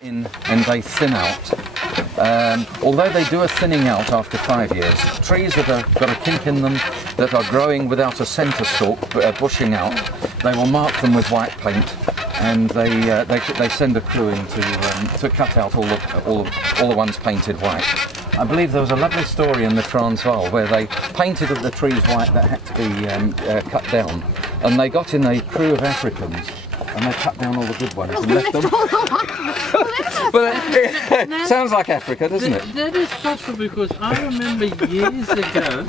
in and they thin out. Although they do a thinning out after 5 years, trees that have got a kink in them, that are growing without a centre stalk, bushing out, they will mark them with white paint, and they send a crew in to cut out all the ones painted white. I believe there was a lovely story in the Transvaal where they painted the trees white that had to be cut down, and they got in a crew of Africans and they cut down all the good ones and left them. Well, it sounds like Africa, doesn't it? That is possible, because I remember years ago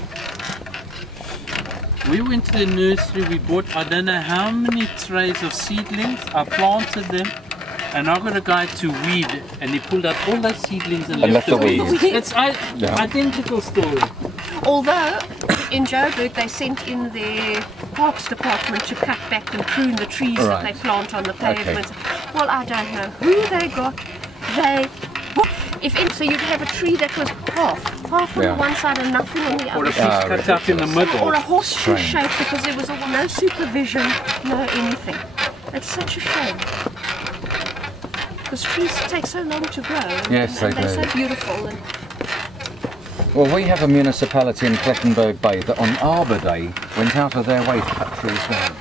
we went to the nursery, we bought I don't know how many trays of seedlings, I planted them, and I got a guy to weed, and he pulled out all those seedlings and left the weeds. It's identical story. Although in Joburg they sent in their parks department to cut back and prune the trees that they plant on the pavement. Okay. Well, I don't know who they got. So you'd have a tree that was half on one side and nothing on the other. Or a piece cut up in the middle. Or a horseshoe shape, because there was no supervision, no anything. It's such a shame. Because trees take so long to grow, and they're so beautiful. And well, we have a municipality in Plettenberg Bay that on Arbor Day went out of their way to cut trees down.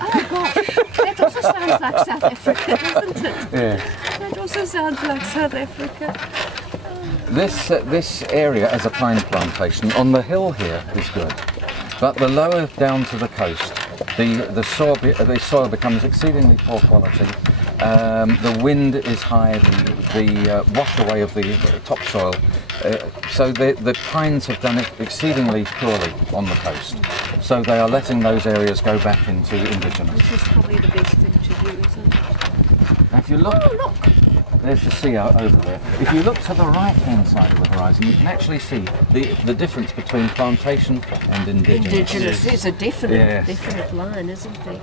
Oh gosh, that also sounds like South Africa, doesn't it? Yeah. That also sounds like South Africa. This area as a pine plantation on the hill here is good, but the lower down to the coast, the soil becomes exceedingly poor quality. The wind is high, the wash away of the topsoil. So the pines have done it exceedingly poorly on the coast. So they are letting those areas go back into indigenous. Which is probably the best thing to do, isn't it? Now if you look, there's the sea out over there. If you look to the right-hand side of the horizon, you can actually see the difference between plantation and indigenous. Indigenous, there's a definite line, isn't there?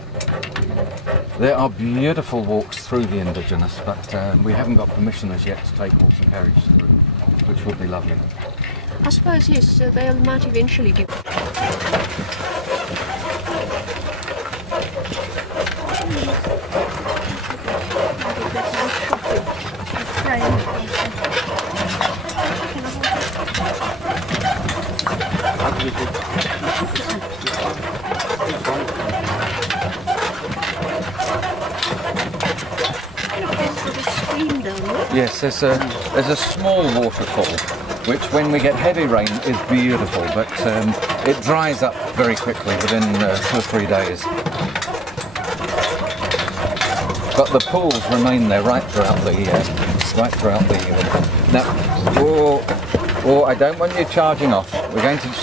There are beautiful walks through the indigenous, but we haven't got permission as yet to take horse and carriage through, which would be lovely. I suppose, yes, they might eventually be. Yes, there's a small waterfall, which when we get heavy rain is beautiful, but it dries up very quickly within 2 or 3 days. But the pools remain there right throughout the Now, I don't want you charging off. We're going to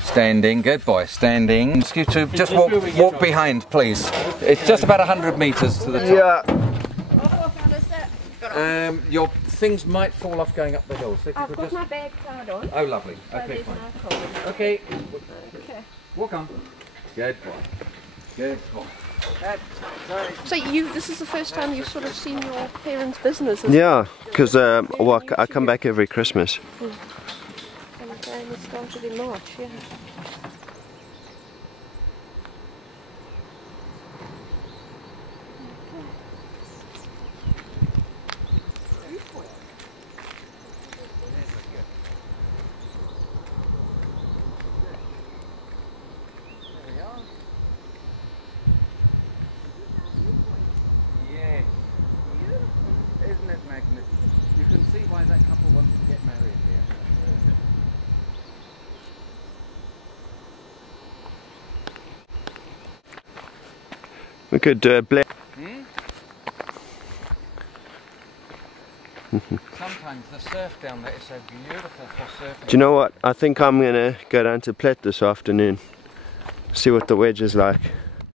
standing, good boy, standing. Ask you to just walk behind, please. It's just about 100 metres to the top. Yeah. Your things might fall off going up the hill. So if I've got my bag tied on. Oh, lovely. Okay, fine. Okay. Walk on. Good boy. Good boy. So this is the first time you've sort of seen your parents' business, yeah, because I come back every Christmas. And it started in March, yeah. Isn't it magnificent? You can see why that couple wanted to get married here. We could Sometimes the surf down there is so beautiful for surfing. Do you know what? I think I'm gonna go down to Plet this afternoon. See what the wedge is like.